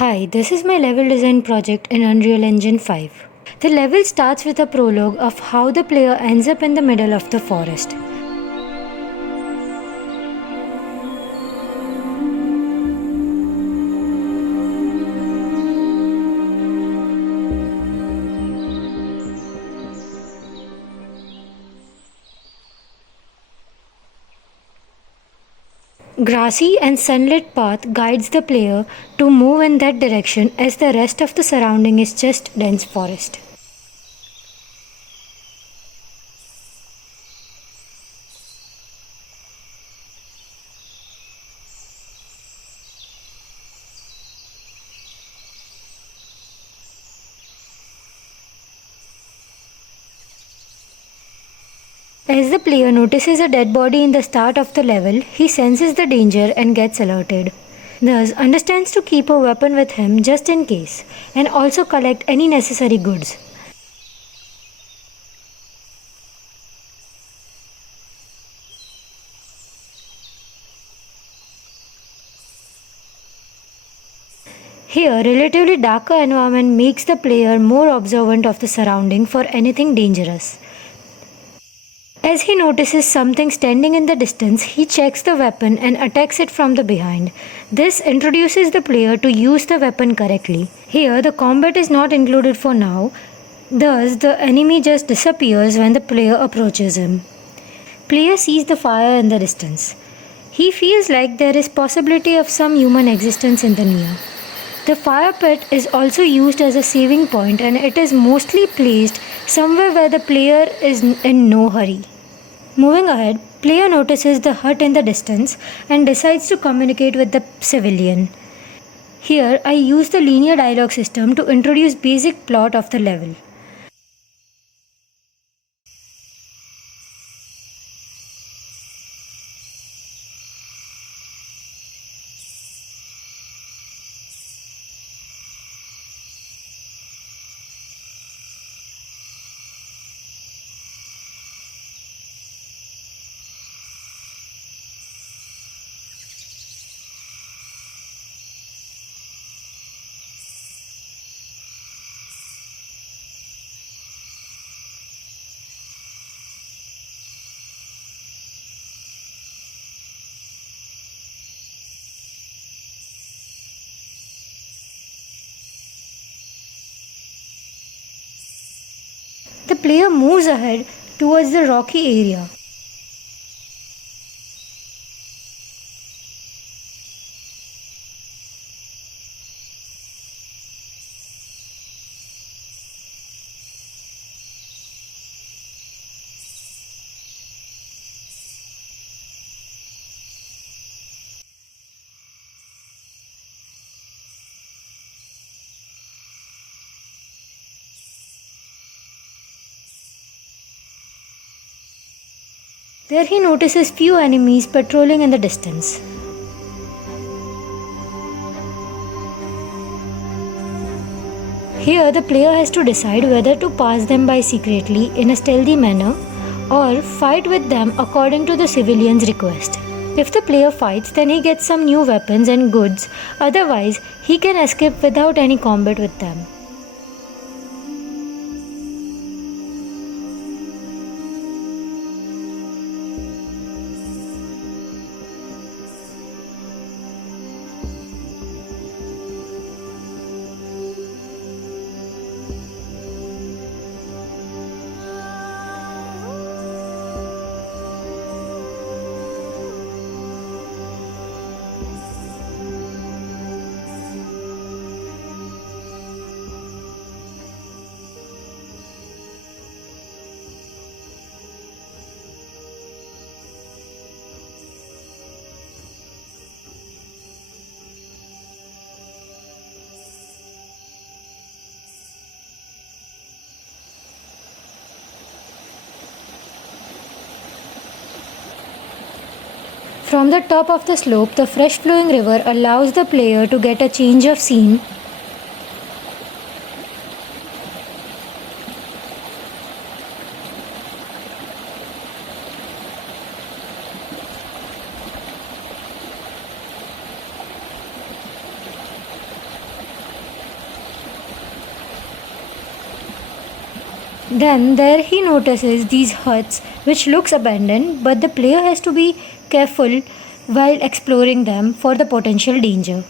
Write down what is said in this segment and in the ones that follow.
Hi, this is my level design project in Unreal Engine 5. The level starts with a prologue of how the player ends up in the middle of the forest. Grassy and sunlit path guides the player to move in that direction as the rest of the surrounding is just dense forest. As the player notices a dead body in the start of the level, he senses the danger and gets alerted. Thus, understands to keep a weapon with him just in case, and also collect any necessary goods. Here, relatively darker environment makes the player more observant of the surrounding for anything dangerous. As he notices something standing in the distance, he checks the weapon and attacks it from the behind. This introduces the player to use the weapon correctly. Here, the combat is not included for now, thus the enemy just disappears when the player approaches him. Player sees the fire in the distance. He feels like there is possibility of some human existence in the near. The fire pit is also used as a saving point and it is mostly placed somewhere where the player is in no hurry. Moving ahead, player notices the hut in the distance and decides to communicate with the civilian. Here, I use the linear dialogue system to introduce basic plot of the level. The player moves ahead towards the rocky area. There he notices few enemies patrolling in the distance. Here the player has to decide whether to pass them by secretly in a stealthy manner or fight with them according to the civilian's request. If the player fights, then he gets some new weapons and goods, otherwise he can escape without any combat with them. From the top of the slope, the fresh flowing river allows the player to get a change of scene. Then there he notices these huts which looks abandoned, but the player has to be careful while exploring them for the potential danger.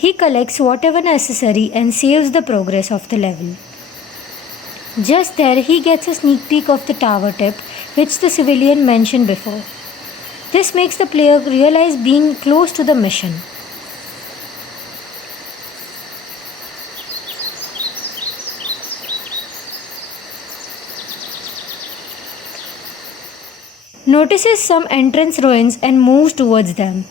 He collects whatever necessary and saves the progress of the level. Just there he gets a sneak peek of the tower tip which the civilian mentioned before. This makes the player realize being close to the mission. Notices some entrance ruins and moves towards them.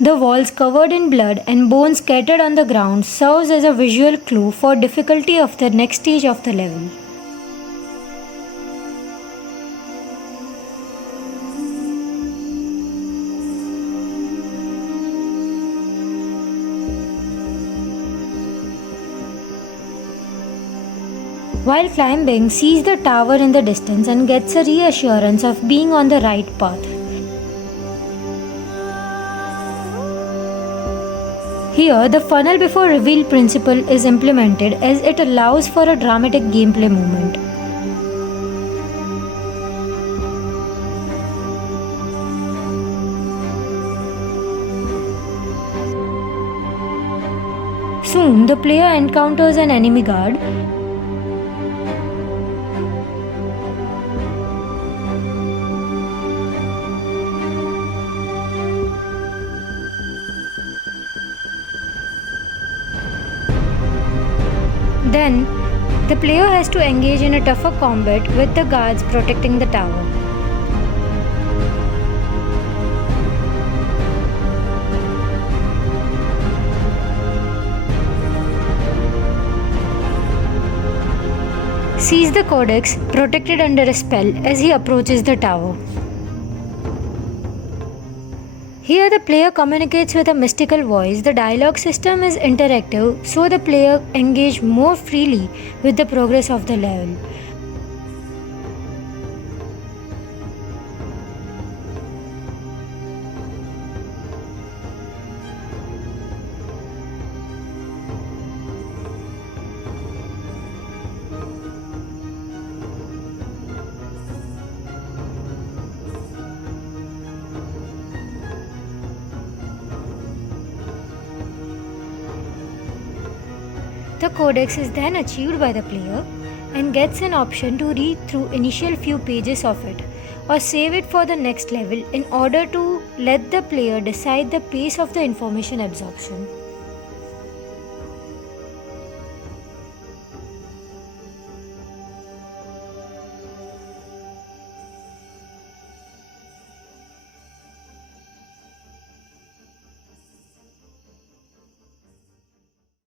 The walls covered in blood and bones scattered on the ground serves as a visual clue for difficulty of the next stage of the level. While climbing, sees the tower in the distance and gets a reassurance of being on the right path. Here, the funnel before reveal principle is implemented as it allows for a dramatic gameplay moment. Soon, the player encounters an enemy guard. Then, the player has to engage in a tougher combat with the guards protecting the tower. Sees the codex protected under a spell as he approaches the tower. Here the player communicates with a mystical voice. The dialogue system is interactive, so the player engages more freely with the progress of the level. The codex is then achieved by the player and gets an option to read through initial few pages of it or save it for the next level in order to let the player decide the pace of the information absorption.